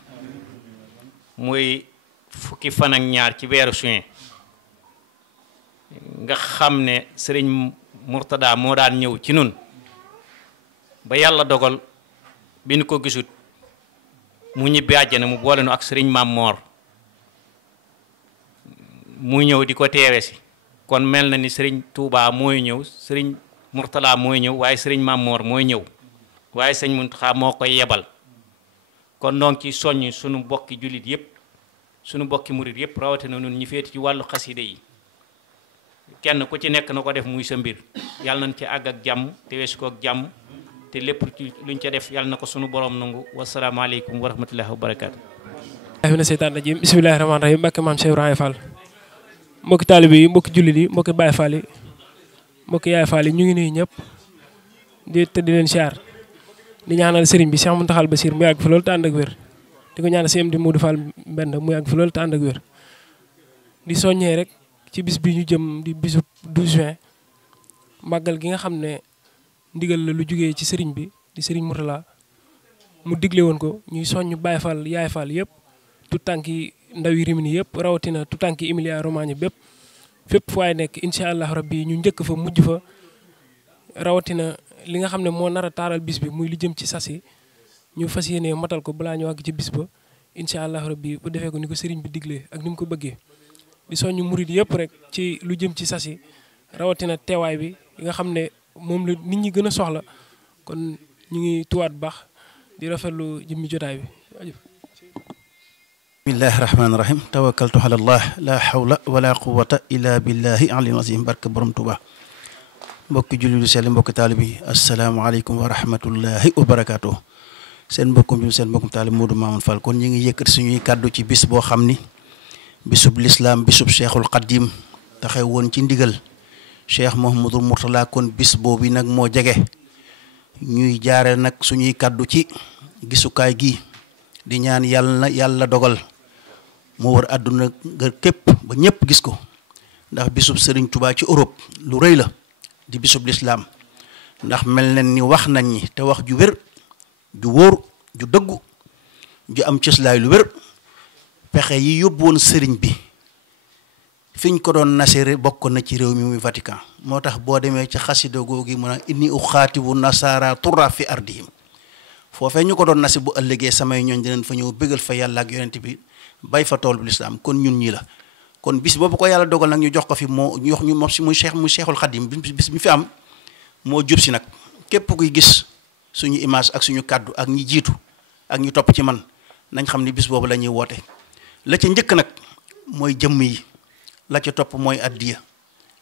muy fukki fan ak ñaar ci weeru juin nga xam ne sëriñ Murtada moo daan ñëw ci nun ba yàlla dogal bi ñu ko gisut mu ñibbi àjjana mu boole nu ak sëriñ Maam Moor mu ñëw di ko teewe si kon mel na ni sëriñ Touba mooy ñëw sëriñ Murtada mooy ñëw waaye sëriñ Maam Moor mooy ñëw waaye sëñ Muntaxa moo koy yebal kon noo ngi ci soññ sunu bokki jullit yëpp sunu bokki murit yëpp rawatina nun ñi féeti ci wàllu xaside yi kenn ku ci nekk na ko def muy sa mbir yàlla nañ ci àgg ak jàmm te weesu ko ak jàmm te lépp ci luñ ca def yàlla na ko sunu borom nangu wasalaamaaleykum wa rahmatullahi wa barakaatu. mina seytaan rajim bismillahi rahmaani rahim mbàkke maam Cheikh Ibrahima Fall mbokki taalibe yi mbokki jullit yi mbokki Baye Fall yi mbokki Yaay Fall yi ñu ngi nuyu ñëpp di leen siyaar di ñaanal sëriñ bi Cheikh Mountakha Bassir mu yàgg fi loolu te ànd ak wér di ko ñaanal CM di Modou Fall Mbend mu yàgg fi loolu te ànd ak wér di soññee rek ci bis bi ñu jëm di bisu 12 juin màggal gi nga xam ne ndigal la lu jógee ci sëriñ bi di sëriñ Mourtala mu digle woon ko ñuy soññ Baye Fall Yaay Fall yëpp tout tànki ndaw yi Rimini yëpp rawatina tout tànki Emilia Romagna bépp fépp fu waay nekk incha allah rabbi ñu njëkk fa mujj fa rawatina li nga xam ne moo nar a taaral bis bi muy li jëm ci sas yi ñu fas yéenee matal ko balaa ñu àgg ci bis ba incha allah rabbi bu defee ko ni ko sëriñ bi diglee ak ni mu ko bëggee di soññ murid yëpp rek ci lu jëm ci sas yi rawatina teewaay bi nga xam ne moom la nit ñi gën a soxla kon ñu ngi tuwaat bu baax di rafetlu jëmmi jotaay bi. bismillahi rahmaani rahim tawakkaltu ala allah la hawla wala quwwata illa billahi aliyil azim barke borom Tuuba mbokki julli lu sell mbokki taalib yi asalaamaaleykum wa rahmatullahi wa barakaatu seen mbokkum bi seen mbokkum taalib Modou Mamoun Fall kon ñu ngi yëkkati suñuy kàddu ci bis boo xam ni bisub lislaam bisub cheikhul qadim taxaw woon ci ndigal cheikh Mouhamadul Mourtala kon bis boobu nag moo jege ñuy jaare nag suñuy kàddu ci gisukaay gi di ñaan yàlla dogal mu war àdduna nga képp ba ñëpp gis ko ndax bisub Serigne Touba ci Europe lu rëy la di bisub lislaam ndax mel na ni wax nañ ñi te wax ju wér ju wóor ju dëggu ju am cëslaay lu wér pexe yi yóbbuwoon sëriñ bi fiñ ko doon nasere bokk na ci réew mi muy Vatican moo tax boo demee ci xasida googi mun a inni u xaatibu nasara turra fi ardihim foofee ñu ko doon nase bu ëllëgee samay ñooñ dinañ fa ñëw bégal fa yàlla ak yonent bi bay fa tool bu lislaam kon ñun ñi la kon bis boobu ko yàlla dogal nag ñu jox ko fi moo ñu wax ñu moom si muy cheikhul xadim bis bi fi am moo jub si nag képp kuy gis suñu image ak suñu kàddu ak ñi jiitu ak ñu topp ci man nañ xam ni bis boobu la ñuy woote la ca njëkk nag mooy jëmm yi la ca topp mooy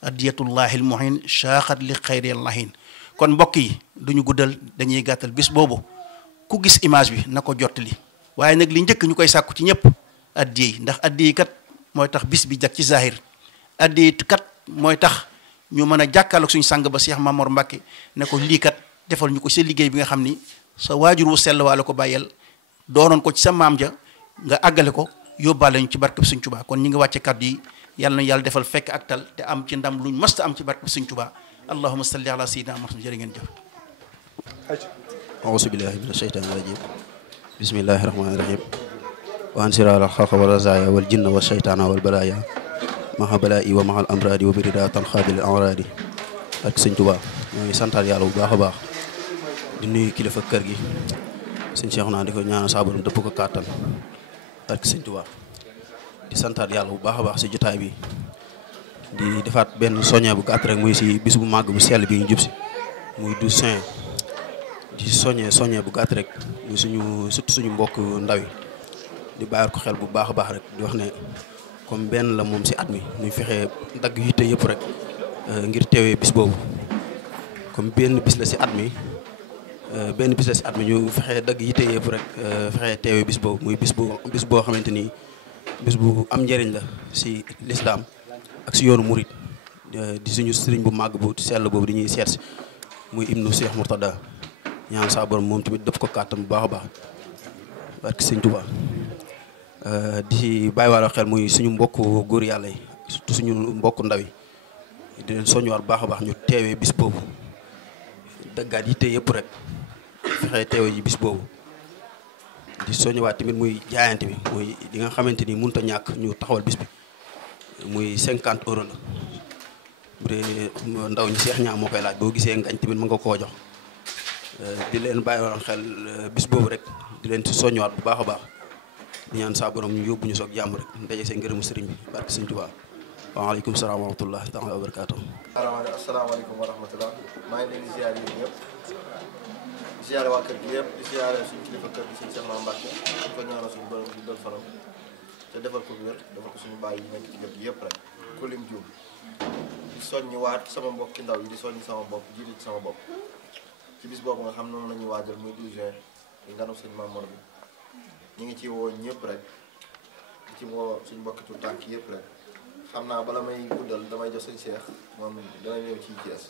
addiyatullahil muhin shaaxat li xayril lahin kon mbokk yi duñu guddal dañuy gàttal bis boobu ku gis image bi na ko jottali waaye nag li njëkk ñu koy sàkku ci ñëpp addiya yi ndax addiya yi kat mooy tax bis bi jag ci zahir addiya yi kat mooy tax ñu mën a jàkkaarloog suñu sang ba Cheikh Mamor Mbacke ne ko lii kat defal ñu ko sa liggéey bi nga xam ni sa waajur wu sell waa la ko bàyyeel doonoon ko ci sa maam ja nga àggale ko yóbbaale ñu ci barkeb Sëñ Tuubaa kon ñi ngi wàcce kàddu yi yàlla na yàlla defal fekk ak tal te am ci ndam luñ mësta am ci barkeb Sëñ Tuubaa allahumma salli ala sayyidina Muhammad jërë ngeen jëf. auzu billahi mina shaytaani rajim bismillahi rahmaani rahim wa ansira al xalqa wal razaya wal jinna wa shaytaana wal balaya maha balaa'i wa mahal amradi wa birida tan xaadil amradi ak Sëñ Tuubaa ñoo ngi santaat yàlla bu baax a baax di nuyu kilifa kër gi sëñ Cheikh naa di ko ñaanal saa borom dëpp ko kàttan ak Sëñ Tuubaa di santaat yàlla bu baax a baax si jotaay bi di defaat benn soññee bu gàtt rek muy si bis bu màgg bu sell bi ñu jub si muy 12 juin di soññee bu gàtt rek muy surtout suñu mbokk ndaw yi di bàyyil ko xel bu baax a baax rek di wax ne comme benn la moom si at mi ñuy fexe dagg yitte yëpp rek ngir teewee bis boobu comme benn bis la si at mi ñu fexe dagg yitte yëpp rek fexe teewee bis boobu muy bis boo xamante ni bis bu am njëriñ la si lislaam ak si yoonu murit di suñu sëriñ bu màgg bu sell boobu di ñuy seet si muy ibnu Cheikh Mourtada ñaan saa borom moom tamit def ko kàttan bu baax a baax barke Sëñ Tuubaa di bàyyiwaale xel muy suñu mbokk góor yàlla yi surtout suñu mbokk ndaw yi di leen soññuwaat bu baax a baax ñu teewee bis boobu daggaat yitte yëpp rek fexe teewee ji bis boobu di soññuwaat tamit muy jaayante bi muy li nga xamante ni mënut a ñàkk ñu taxawal bis bi muy 50 euros la bu dee ndaw ñi Seex ñaa moo koy laaj boo gisee ngañ tamit mën nga koo jox di leen bàyyiwaat xel bis boobu rek di leen ci soññuwaat bu baax a baax di ñaan saa borom ñu yóbbu ñu soog jàmm rek ndaje seen ngërëmu sëriñ bi barke Sëñ Tuubaa waaleykum salaam wa rahmatulah taala wa barakaatu. asalaamaaleykum wa rahmatulah maa ngi leen di ziar yéen ñëpp di ziare waa kër gi yëpp di ziare suñu kilifa kër gi suñu Cheikh Maam Mbacke di ko ñaanal suñu borom di dal fanam te defal ko wér defal ko suñu bàyyi yi nekk ci kër gi yëpp rek ku lim juum di soññi waat sama mbokki ndaw yi di soññi sama bopp jiitu ci sama bopp ci bis boobu nga xam noonu la ñuy waajal muy 12 juin di nganu sëñ Mamour bi ñu ngi ci woo ñëpp rek di ci woo suñu mbokki tu tànk yëpp rek xam naa bala may guddal damay jox sëñ Cheikh moom dana ñëw ci Thiès.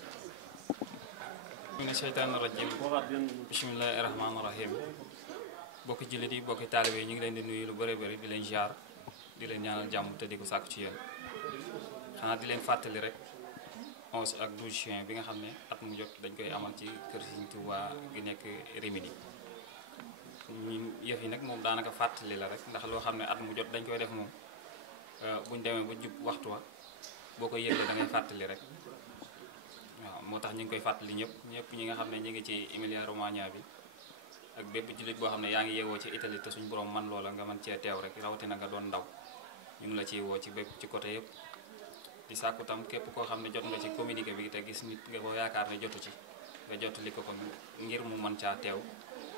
mina sheytaani rajim bismillahi rahmaani rahim bokki jullit yi bokki taalibe yi ñu ngi leen di nuyu lu bëri bëri di leen ziar di leen ñaanal jàmm te di ko sàkku ci yéen xanaa di leen fàttali rek 11 ak 12 juin bi nga xam ne at mu jot dañ koy amal ci kër Sëriñ Tuubaa gi nekk Rimini ñu yëf yi nag moom daanaka fàttali la rek ndax loo xam ne at mu jot dañ koy def moom buñ demee ba jub waxtu wa boo ko yëglee da ngay fàttali rek waaw moo tax ñu ngi koy fàttali ñëpp ñi nga xam ne ñu ngi ci Emilia Romagna bi ak bépp jullit boo xam ne yaa ngi yeewoo ci Italie te suñu borom man loola nga mën cee teew rek rawatina nga doon ndaw ñu ngi la ciy woo ci bépp ci côté yëpp di sàkku tam képp koo xam ne jot nga ci communiqué bi te gis nit nga ko yaakaar ne jotu ci nga jotali ko ngir mu mën caa teew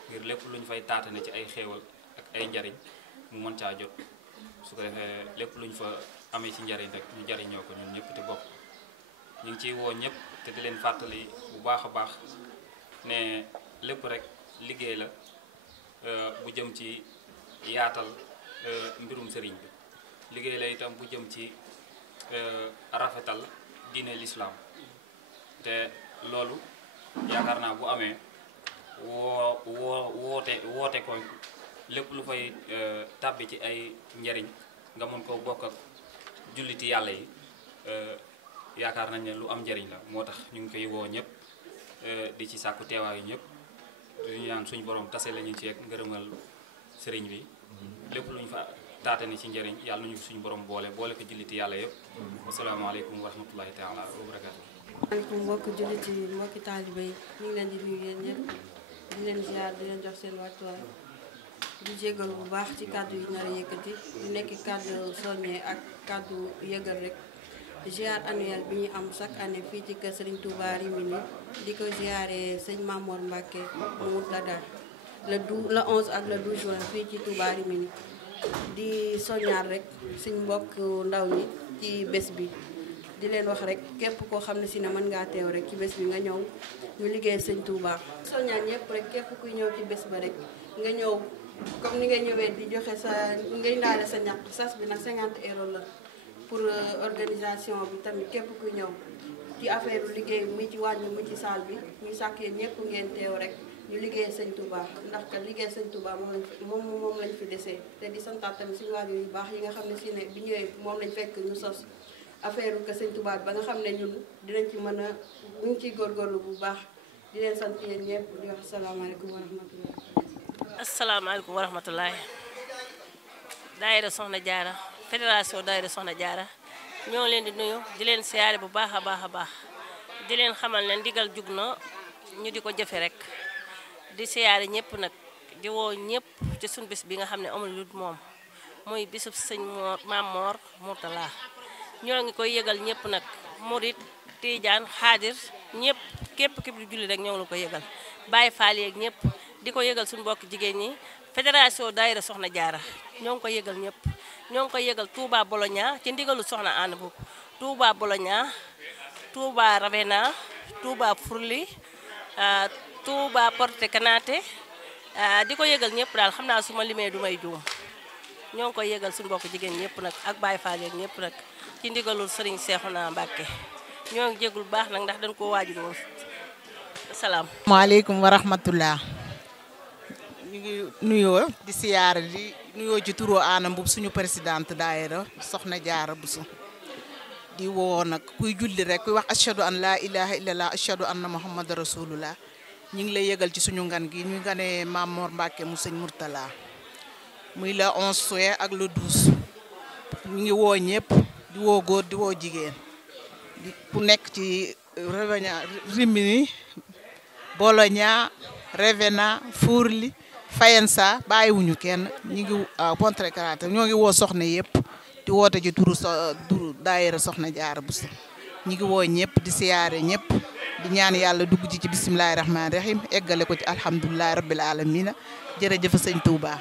ngir lépp lu ñu fay taatane ci ay xéewal ak ay njariñ mu mën caa jot su ko defee lépp lu ñu fa amee ci njariñ rek ñu jariñoo ko ñun ñëpp te bokk ñu ngi ciy woo ñëpp te di leen fàttali bu baax a baax ne lépp rek liggéey la bu jëm ci yaatal mbirum sëriñ bi liggéey la itam bu jëm ci rafetal diine lislaam te loolu yaakaar naa bu amee woote ko lépp lu fay tàbbi ci ay njariñ nga mën koo bokk ak julliti yàlla yi yaakaar nañ ne lu am njariñ la moo tax ñu ngi koy woo ñëpp di ci sàkku teewaayu ñëpp duñu ñaan suñu borom tase lañu ci ak ngërëmal sëriñ bi lépp lu ñu fa taatane ci njëriñ yàlla nañu suñu borom boole ko julliti yàlla yëpp asalaamaaleykum wa rahmatullahi taala wa barakatu maaleykum mbokki jullit yi mbokki taalibe yi ñu ngi leen di nuyu yéen ñëpp di leen ziar di leen jox seen wàccuwaay di jégalu bu baax ci kàddu yi nar a yëkkati di nekk kàddu soññee ak kàddu yëgal rek ziar annuel bi ñu am chaque année fii ci kër Serigne Touba Rimini di ko ziare sëñ Mamour Mbacke mu Dada le 11 ak le 12 juin fii ci Touba Rimini di soññaar rek suñ mbokk ndaw ñi ci bés bi di leen wax rek képp koo xam ne si ne mën ngaa teew rek ci bés bi nga ñëw ñu liggéey sëñ Touba. soññaar ñëpp rek képp kuy ñëw ci bés ba rek nga ñëw comme ni nga ñëwee di joxe sa ngay ndaale sa ñàkk sas bi nag 50 euros la pour organisation bi tamit képp kuy ñëw ci affaire liggéey muy ci wàññi muy ci salle bi ñu sàkkee ñëpp ngeen teew rek ñu liggéey sëñ Touba ndax kat liggéey sëñ Touba moom lañ fi desee te di santaat tamit suñu waajur yu baax yi nga xam ne si ne bi ñëwee moom lañ fekk ñu sos affaire que sëñ Touba ba nga xam ne ñun dinañ ci mën a ñu ngi ciy góorgóorlu bu baax di leen sant yéen ñëpp di wax asalaamaaleykum wa rahmatulah. asalaamaaleykum wa rahmatulah. daayira Soxna Jaara fédération daayira Soxna Jaara ñoo leen di nuyu di leen siyaare bu baax a baax a baax di leen xamal ne ndigal jug na ñu di ko jëfe rek di siyaare ñëpp nag di woo ñëpp ci suñu bis bi nga xam ne amul lu moom muy bisub sëñ Maam Moor Murtala ñoo ngi koy yëgal ñëpp nag murit Tijaan xaadir ñëpp képp képp di julli rek ñoo ngi la koy yëgal Baay Faal yeeg ñëpp di ko yëgal suñu mbokk jigéen ñi fédération daayira Soxna Jaara ñoo ngi koy yëgal ñëpp ñoo ngi koy yëgal Touba Bologna ci ndigalu soxna Anna bu Touba Bologna Touba Ravenna Touba Furli Touba Porte Canate di ko yëgal ñëpp daal xam naa su ma limee du may juum ñoo ngi koy yëgal suñu mbokk jigéen ñëpp nag ak Baay Faal yeeg ñëpp nag ci ndigalul Serigne Cheikhouna Mbacké ñoo ngi jégul baax nag ndax dañ koo waajur woon salaam. maaleykum wa rahmatullah ñu ngi nuyoo di siyaara di nuyoo ci turu Anna Mbub suñu présidente daayira Soxna Jaara Buso di woo nag kuy julli rek kuy wax ashhadu an la ilaha illallah ashhadu anna muhammad rasulullah ñu ngi lay yëgal ci suñu ngan gi ñu nganee Maam Moor Mbàkke mu sëñ Murtala muy le 11 juin ak le 12 ñu ngi woo ñëpp di woo góor di woo jigéen di ku nekk ci Rimini Bologna Ravenna Furli Faenza bàyyiwuñu kenn ñu ngi Ponte Canate ñoo ngi woo soxna yëpp di woote ci turu daayira Soxna Jaara Buso ñu ngi woo ñëpp di siyaare ñëpp di ñaan yàlla dugg ci bisimilahi rahmaani rahim eggale ko ci alhamdulilahi rabbil alamina jërëjëf sëñ Touba.